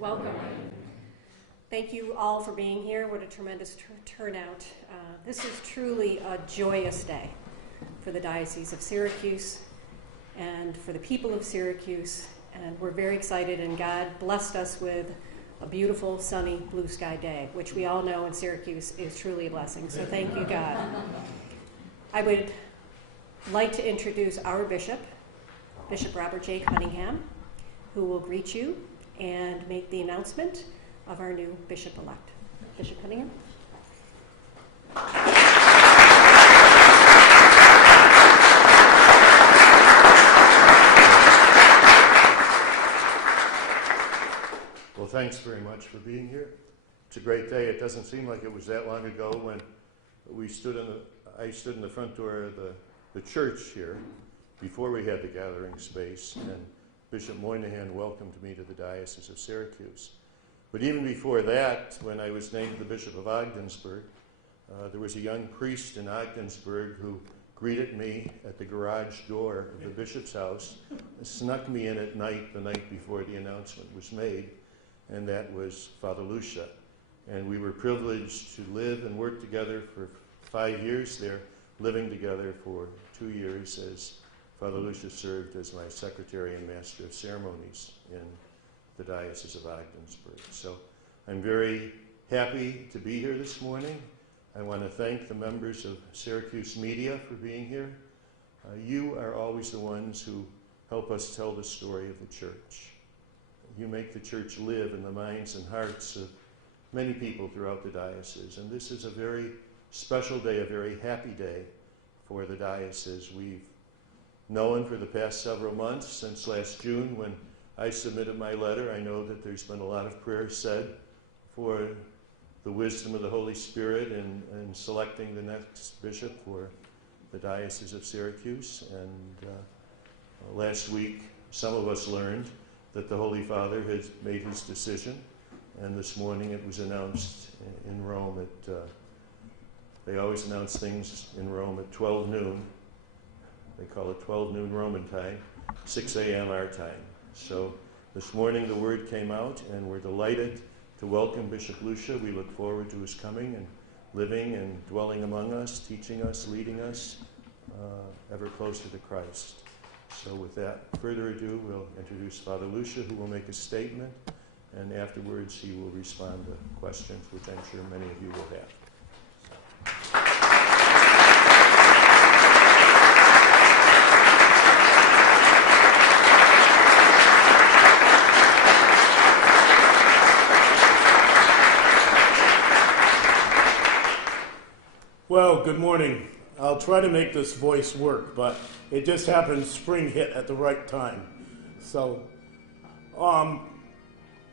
Welcome. Thank you all for being here. What a tremendous turnout. This is truly a joyous day for the Diocese of Syracuse and for the people of Syracuse. And we're very excited, and God blessed us with a beautiful, sunny, blue sky day, which we all know in Syracuse is truly a blessing. So thank you, God. I would like to introduce our bishop, Bishop Robert J. Cunningham, who will greet you and make the announcement of our new bishop-elect. Bishop Cunningham. Well, thanks very much for being here. It's a great day. It doesn't seem like it was that long ago when I stood in the front door of the church here before we had the gathering space, and Bishop Moynihan welcomed me to the Diocese of Syracuse. But even before that, when I was named the Bishop of Ogdensburg, there was a young priest in Ogdensburg who greeted me at the garage door of the bishop's house, snuck me in at night, the night before the announcement was made, and that was Father Lucia. And we were privileged to live and work together for 5 years there, living together for 2 years as Father Lucia served as my secretary and master of ceremonies in the Diocese of Ogdensburg. So I'm very happy to be here this morning. I want to thank the members of Syracuse Media for being here. You are always the ones who help us tell the story of the church. You make the church live in the minds and hearts of many people throughout the diocese. And this is a very special day, a very happy day for the diocese. We've known for the past several months, since last June when I submitted my letter. I know that there's been a lot of prayer said for the wisdom of the Holy Spirit in selecting the next bishop for the Diocese of Syracuse. And last week, some of us learned that the Holy Father has made his decision, and this morning it was announced in Rome at, they always announce things in Rome at 12 noon. They call it 12 noon Roman time, 6 a.m. our time. So this morning the word came out, and we're delighted to welcome Bishop Lucia. We look forward to his coming and living and dwelling among us, teaching us, leading us ever closer to Christ. So without further ado, we'll introduce Father Lucia, who will make a statement, and afterwards he will respond to questions, which I'm sure many of you will have. Well, good morning. I'll try to make this voice work, but it just happened spring hit at the right time. So I'm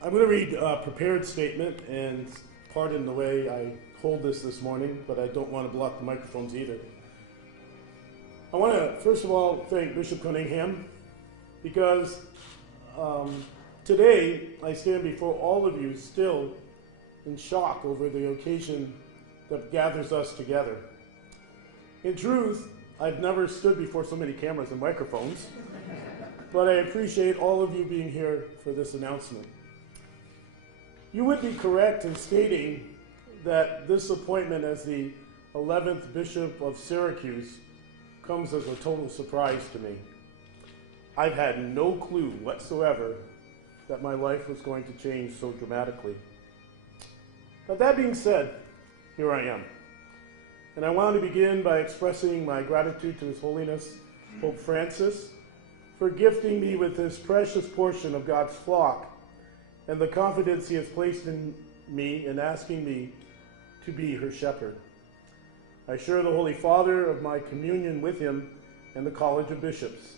going to read a prepared statement, and pardon the way I hold this morning, but I don't want to block the microphones either. I want to, first of all, thank Bishop Cunningham, because today I stand before all of you still in shock over the occasion that gathers us together. In truth, I've never stood before so many cameras and microphones, but I appreciate all of you being here for this announcement. You would be correct in stating that this appointment as the 11th Bishop of Syracuse comes as a total surprise to me. I've had no clue whatsoever that my life was going to change so dramatically. But that being said, here I am. And I want to begin by expressing my gratitude to His Holiness Pope Francis for gifting me with this precious portion of God's flock and the confidence he has placed in me in asking me to be her shepherd. I assure the Holy Father of my communion with him and the College of Bishops,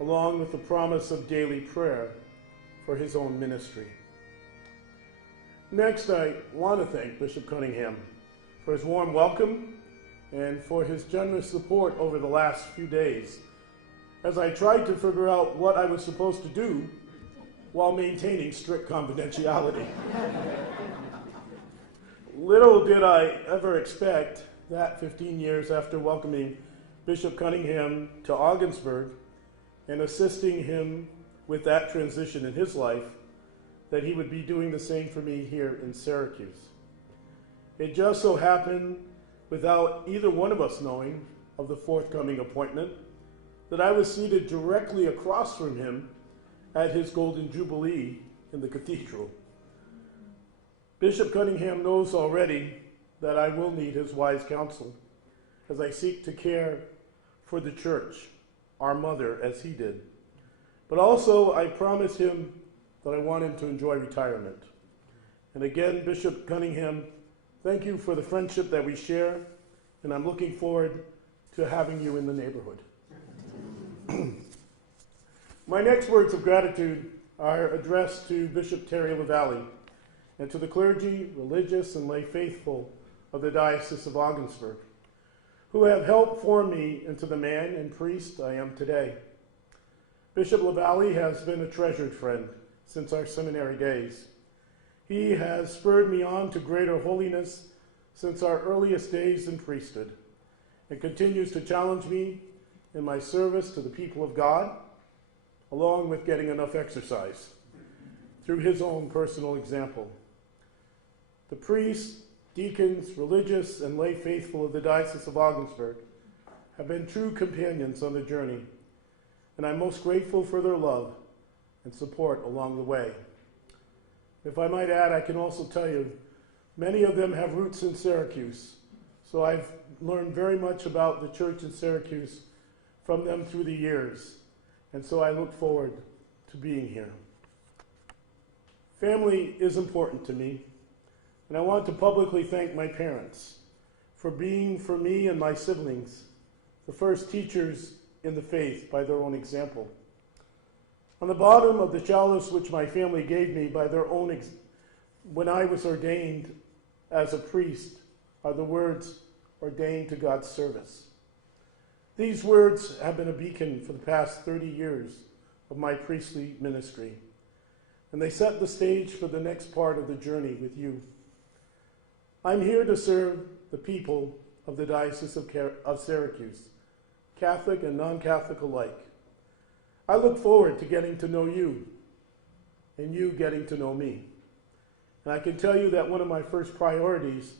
along with the promise of daily prayer for his own ministry. Next, I want to thank Bishop Cunningham for his warm welcome and for his generous support over the last few days as I tried to figure out what I was supposed to do while maintaining strict confidentiality. Little did I ever expect that 15 years after welcoming Bishop Cunningham to Ogdensburg and assisting him with that transition in his life, that he would be doing the same for me here in Syracuse. It just so happened, without either one of us knowing of the forthcoming appointment, that I was seated directly across from him at his Golden Jubilee in the cathedral. Bishop Cunningham knows already that I will need his wise counsel as I seek to care for the church, our mother, as he did. But also, I promised him that I want him to enjoy retirement. And again, Bishop Cunningham, thank you for the friendship that we share, and I'm looking forward to having you in the neighborhood. My next words of gratitude are addressed to Bishop Terry LaValle and to the clergy, religious, and lay faithful of the Diocese of Augsburg, who have helped form me into the man and priest I am today. Bishop LaValle has been a treasured friend since our seminary days. He has spurred me on to greater holiness since our earliest days in priesthood, and continues to challenge me in my service to the people of God, along with getting enough exercise, through his own personal example. The priests, deacons, religious, and lay faithful of the Diocese of Augsburg have been true companions on the journey, and I'm most grateful for their love and support along the way. If I might add, I can also tell you, many of them have roots in Syracuse, so I've learned very much about the church in Syracuse from them through the years, and so I look forward to being here. Family is important to me, and I want to publicly thank my parents for being, for me and my siblings, the first teachers in the faith by their own example. On the bottom of the chalice which my family gave me by their own when I was ordained as a priest are the words, "Ordained to God's service." These words have been a beacon for the past 30 years of my priestly ministry, and they set the stage for the next part of the journey with you. I'm here to serve the people of the Diocese of Syracuse, Catholic and non-Catholic alike. I look forward to getting to know you, and you getting to know me. And I can tell you that one of my first priorities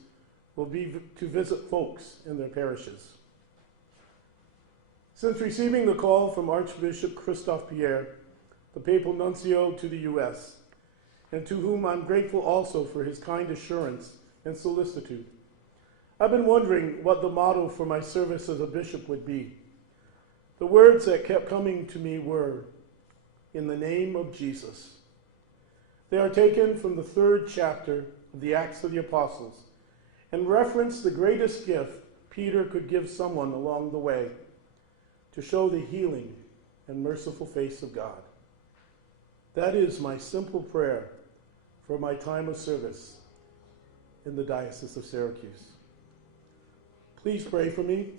will be to visit folks in their parishes. Since receiving the call from Archbishop Christophe Pierre, the papal nuncio to the U.S., and to whom I'm grateful also for his kind assurance and solicitude, I've been wondering what the motto for my service as a bishop would be. The words that kept coming to me were, "In the name of Jesus." They are taken from the 3rd chapter of the Acts of the Apostles and reference the greatest gift Peter could give someone along the way, to show the healing and merciful face of God. That is my simple prayer for my time of service in the Diocese of Syracuse. Please pray for me,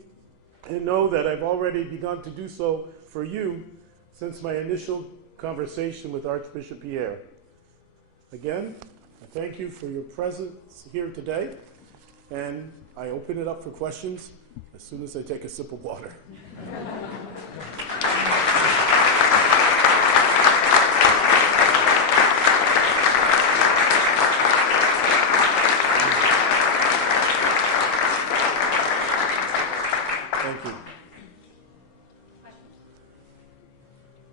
and know that I've already begun to do so for you since my initial conversation with Archbishop Pierre. Again, I thank you for your presence here today, and I open it up for questions as soon as I take a sip of water. Thank you.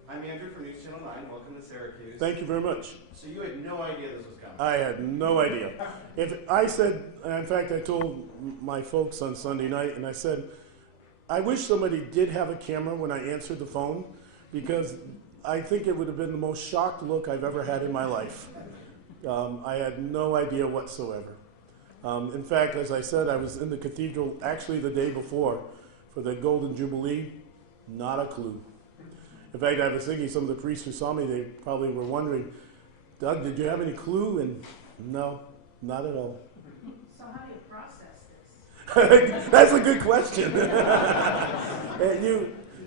I'm Andrew from News Channel 9. Welcome to Syracuse. Thank you very much. So you had no idea this was coming? I had no idea. If I said, in fact, I told my folks on Sunday night, and I said, I wish somebody did have a camera when I answered the phone, because I think it would have been the most shocked look I've ever had in my life. I had no idea whatsoever. In fact, as I said, I was in the cathedral actually the day before for the Golden Jubilee. Not a clue. In fact, I was thinking some of the priests who saw me, they probably were wondering, "Doug, did you have any clue?" And no, not at all. So how do you process this? That's a good question.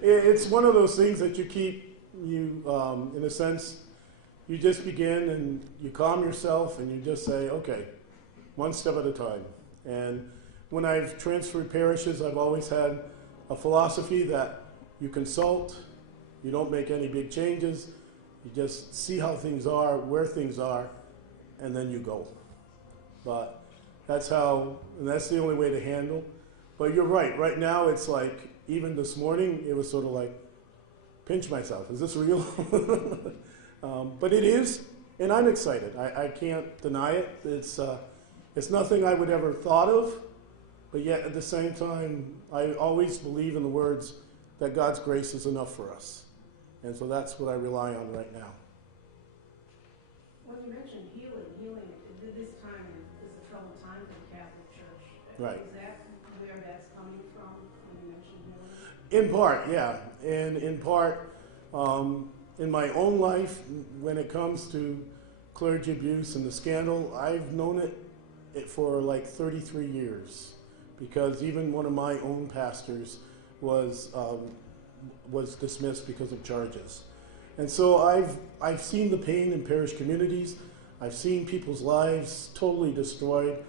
It's one of those things that you keep, in a sense, you just begin and you calm yourself and you just say, okay, one step at a time. And when I've transferred parishes, I've always had a philosophy that you consult, you don't make any big changes, You just see how things are, where things are, and then you go. But that's how, and that's the only way to handle. But you're right. Right now, it's like, even this morning, it was sort of like, pinch myself. Is this real? But it is, and I'm excited. I can't deny it. It's nothing I would ever thought of, but yet at the same time, I always believe in the words that God's grace is enough for us. And so that's what I rely on right now. Well, you mentioned healing. This time is a troubled time for the Catholic Church. Right. Is that where that's coming from when you mentioned healing? In part, yeah. And in part, in my own life, when it comes to clergy abuse and the scandal, I've known it for like 33 years. Because even one of my own pastors was dismissed because of charges. And so I've seen the pain in parish communities. I've seen people's lives totally destroyed.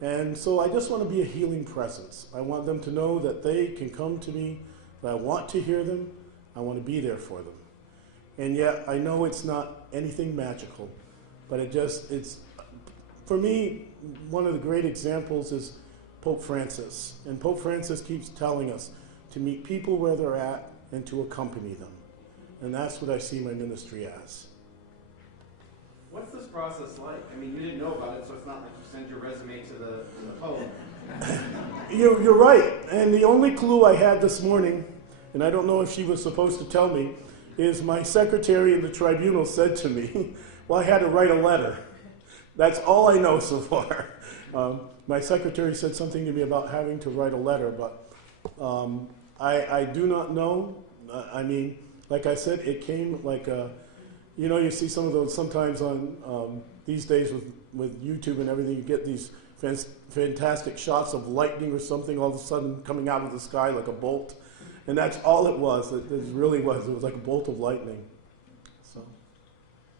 And so I just want to be a healing presence. I want them to know that they can come to me, that I want to hear them, I want to be there for them. And yet I know it's not anything magical, but it's, for me, one of the great examples is Pope Francis. And Pope Francis keeps telling us to meet people where they're at and to accompany them. And that's what I see my ministry as. What's this process like? I mean, you didn't know about it, so it's not like you send your resume to the Pope. You're right. And the only clue I had this morning, and I don't know if she was supposed to tell me, is my secretary in the tribunal said to me, well, I had to write a letter. That's all I know so far. My secretary said something to me about having to write a letter, but I do not know. I mean, like I said, it came like a, you know, you see some of those sometimes on these days with YouTube and everything, you get these fantastic shots of lightning or something all of a sudden coming out of the sky like a bolt. And that's all it was. It really was. It was like a bolt of lightning. So.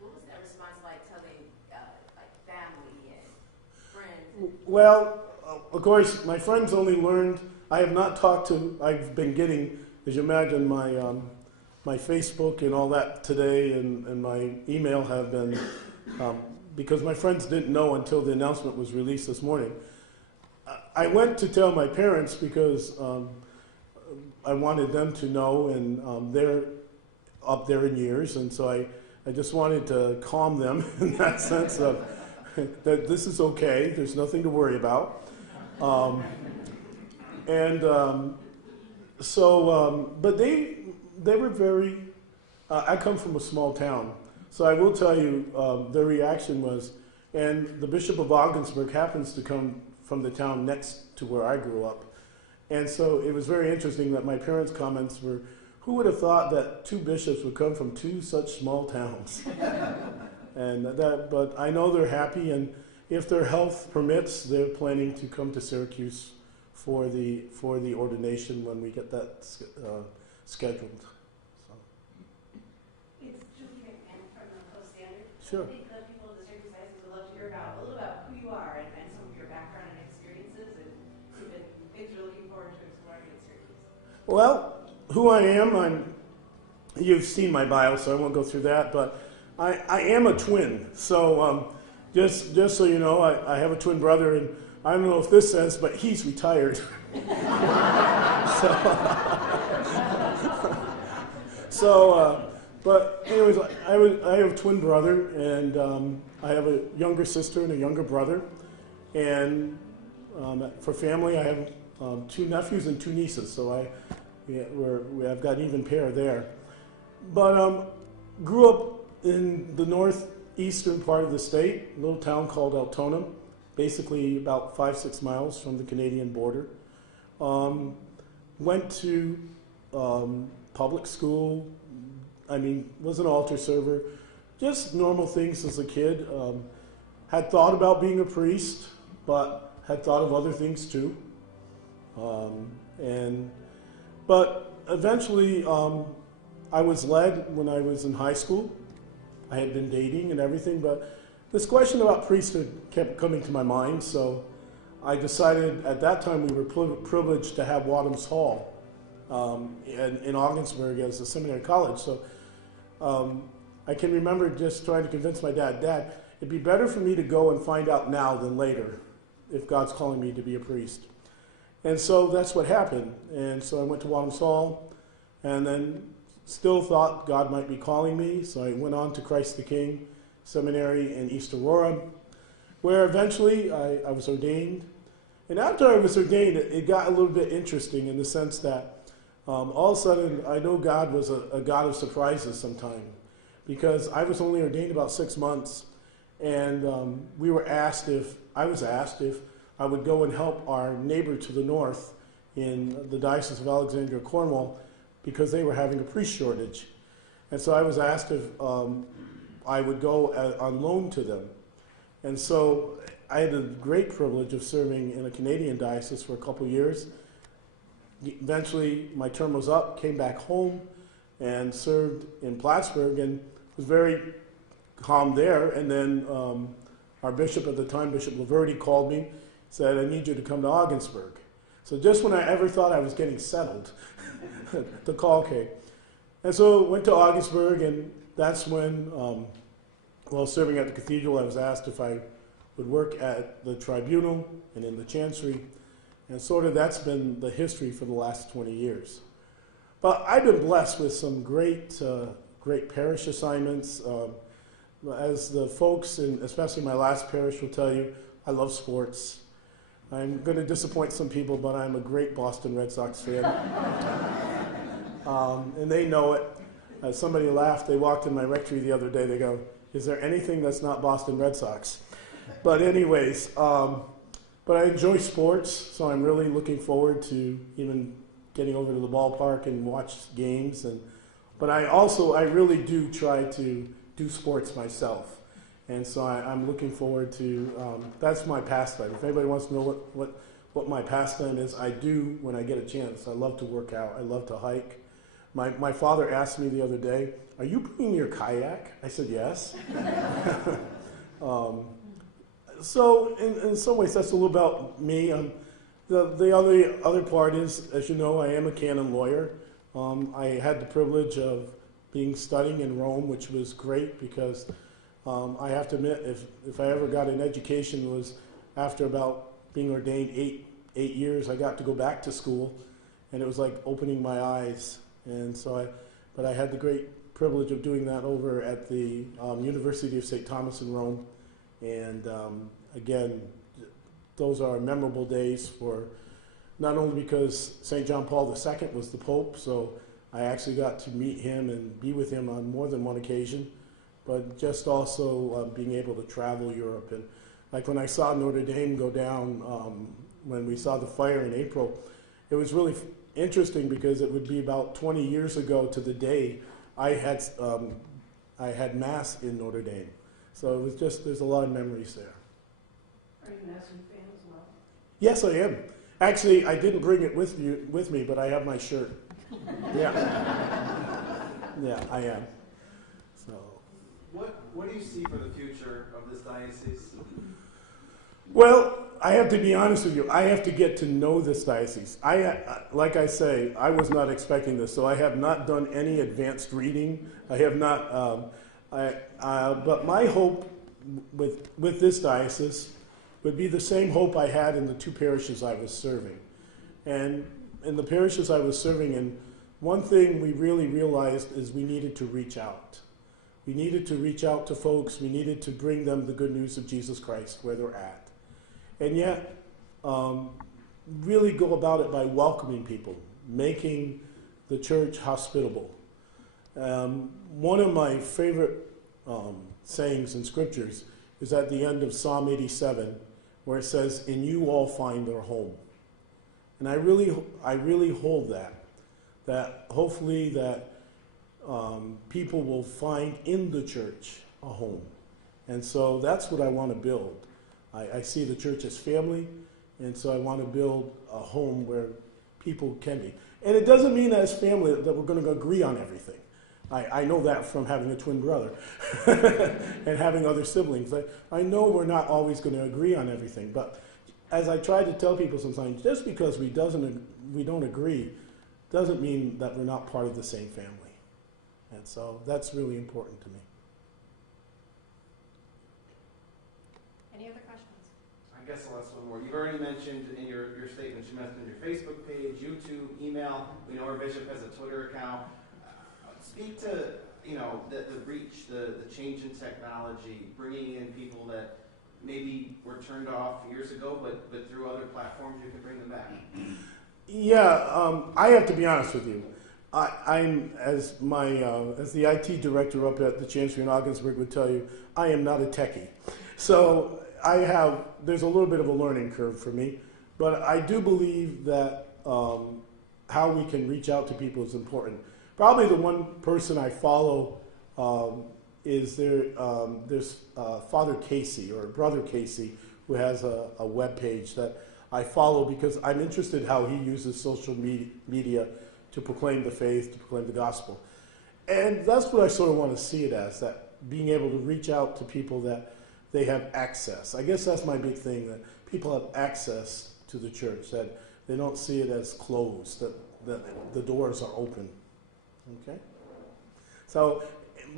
What was that response like telling like family and friends? Well, of course, my friends only learned. I have not talked to. I've been getting, as you imagine, my Facebook and all that today, and my email have been because my friends didn't know until the announcement was released this morning. I went to tell my parents because I wanted them to know, and they're up there in years, and so I just wanted to calm them in that sense of that this is okay. There's nothing to worry about. But they were very, I come from a small town, so I will tell you their reaction was, and the Bishop of Augsburg happens to come from the town next to where I grew up, and so it was very interesting that my parents' comments were, who would have thought that two bishops would come from two such small towns? But I know they're happy, and if their health permits, they're planning to come to Syracuse for the ordination when we get that scheduled. So. It's Julie and from the Post Standard. Sure. I think the people of the Syracuse diocese would love to hear about a little about who you are and some of your background and experiences and things you're looking forward to exploring in Syracuse. Well, who I am, you've seen my bio, so I won't go through that, but I am a twin. So just so you know, I have a twin brother, and I don't know if this says, but he's retired. But anyways, I have a twin brother, and I have a younger sister and a younger brother. And for family, I have 2 nephews and 2 nieces, so I've got an even pair there. But grew up in the northeastern part of the state, a little town called Altona, basically about 5-6 miles from the Canadian border. Went to public school. I mean, was an altar server. Just normal things as a kid. Had thought about being a priest, but had thought of other things too. But eventually, I was led when I was in high school. I had been dating and everything, but this question about priesthood kept coming to my mind, so I decided at that time we were privileged to have Wadhams Hall in Augsburg as a seminary college. So I I can remember just trying to convince my dad, Dad, it'd be better for me to go and find out now than later if God's calling me to be a priest. And so that's what happened. And so I went to Wadham Hall, and then still thought God might be calling me. So I went on to Christ the King Seminary in East Aurora, where eventually I was ordained. And after I was ordained, it got a little bit interesting in the sense that all of a sudden I know God was a God of surprises sometime, because I was only ordained about 6 months, and I was asked if I would go and help our neighbor to the north in the Diocese of Alexandria, Cornwall, because they were having a priest shortage. And so I was asked if I would go on loan to them. And so I had the great privilege of serving in a Canadian diocese for a couple years. Eventually, my term was up, came back home, and served in Plattsburgh, and was very calm there. And then our bishop at the time, Bishop Laverty, called me, said, I need you to come to Augsburg. So just when I ever thought I was getting settled, the call came. And so went to Augsburg, and that's when, while serving at the cathedral, I was asked if I would work at the tribunal and in the chancery. And sort of that's been the history for the last 20 years. But I've been blessed with some great parish assignments. As the folks, and especially my last parish, will tell you, I love sports. I'm going to disappoint some people, but I'm a great Boston Red Sox fan. And they know it. Somebody laughed. They walked in my rectory the other day. They go, is there anything that's not Boston Red Sox? But anyways, but I enjoy sports, so I'm really looking forward to even getting over to the ballpark and watch games. But I really do try to do sports myself. And so I'm looking forward to, that's my pastime. If anybody wants to know what my pastime is, I do when I get a chance. I love to work out. I love to hike. My father asked me the other day, are you bringing your kayak? I said, yes. So in some ways, that's a little about me. The other part is, as you know, I am a canon lawyer. I had the privilege of studying in Rome, which was great because I have to admit, if I ever got an education, it was after about being ordained eight years, I got to go back to school, and it was like opening my eyes. And so but I had the great privilege of doing that over at the University of St. Thomas in Rome. And again, those are memorable days for not only because St. John Paul II was the Pope, so I actually got to meet him and be with him on more than one occasion, but just also being able to travel Europe. And like when I saw Notre Dame go down, when we saw the fire in April, it was really interesting because it would be about 20 years ago to the day I had Mass in Notre Dame. So it was just, there's a lot of memories there. Are you an SU fan as well? Yes, I am. Actually, I didn't bring it with me, but I have my shirt. Yeah. Yeah, I am. So. What do you see for the future of this diocese? Well, I have to be honest with you. I have to get to know this diocese. Like I say, I was not expecting this, so I have not done any advanced reading. I have not. But my hope with this diocese would be the same hope I had in the two parishes I was serving. And in the parishes I was serving in, one thing we really realized is we needed to reach out. We needed to reach out to folks. We needed to bring them the good news of Jesus Christ where they're at. And yet, really go about it by welcoming people, making the church hospitable. One of my favorite sayings in scriptures is at the end of Psalm 87, where it says, "In you all find their home." And I really hold that hopefully that people will find in the church a home. And so that's what I want to build. I see the church as family, and so I want to build a home where people can be. And it doesn't mean as family that we're going to agree on everything. I know that from having a twin brother and having other siblings. I know we're not always going to agree on everything, but as I try to tell people sometimes, just because we don't agree doesn't mean that we're not part of the same family. And so that's really important to me. other questions? I guess I'll ask one more. You've already mentioned in your statement, you mentioned your Facebook page, YouTube, email. We know our bishop has a Twitter account. Speak to, the reach, the change in technology, bringing in people that maybe were turned off years ago, but through other platforms you can bring them back. Yeah, I have to be honest with you. I'm as the IT director up at the Chancery in Augsburg would tell you, I am not a techie. So there's a little bit of a learning curve for me, but I do believe that how we can reach out to people is important. Probably the one person I follow is there's Father Casey or Brother Casey, who has a web page that I follow because I'm interested how he uses social media to proclaim the faith, to proclaim the gospel. And that's what I sort of want to see it as, that being able to reach out to people that they have access. I guess that's my big thing, that people have access to the church, that they don't see it as closed, that the doors are open. Okay? So,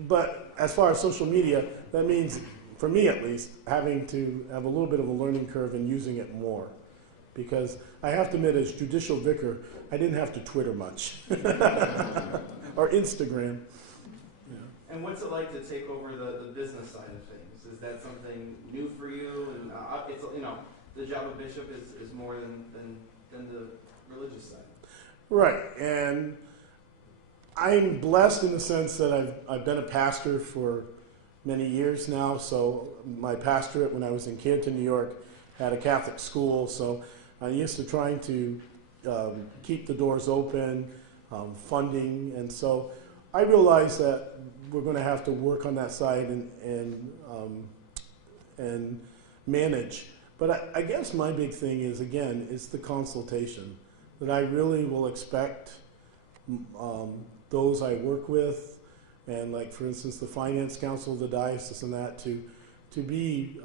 but as far as social media, that means, for me at least, having to have a little bit of a learning curve in using it more. Because I have to admit, as judicial vicar, I didn't have to Twitter much. Or Instagram. Yeah. And what's it like to take over the business side of things? Is that something new for you? And it's the job of bishop is more than the religious side. Right, and I'm blessed in the sense that I've been a pastor for many years now. So my pastorate when I was in Canton, New York, had a Catholic school. So I'm used to trying to keep the doors open, funding, and so I realized that we're going to have to work on that side and manage. But I guess my big thing is, again, it's the consultation, that I really will expect those I work with, and like, for instance, the finance council of the diocese and that, to be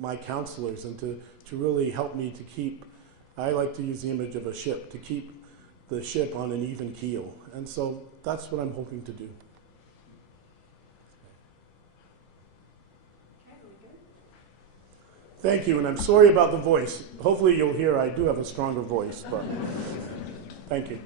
my counselors and to really help me to keep, I like to use the image of a ship, to keep the ship on an even keel. And so that's what I'm hoping to do. Thank you, and I'm sorry about the voice. Hopefully you'll hear I do have a stronger voice, but thank you.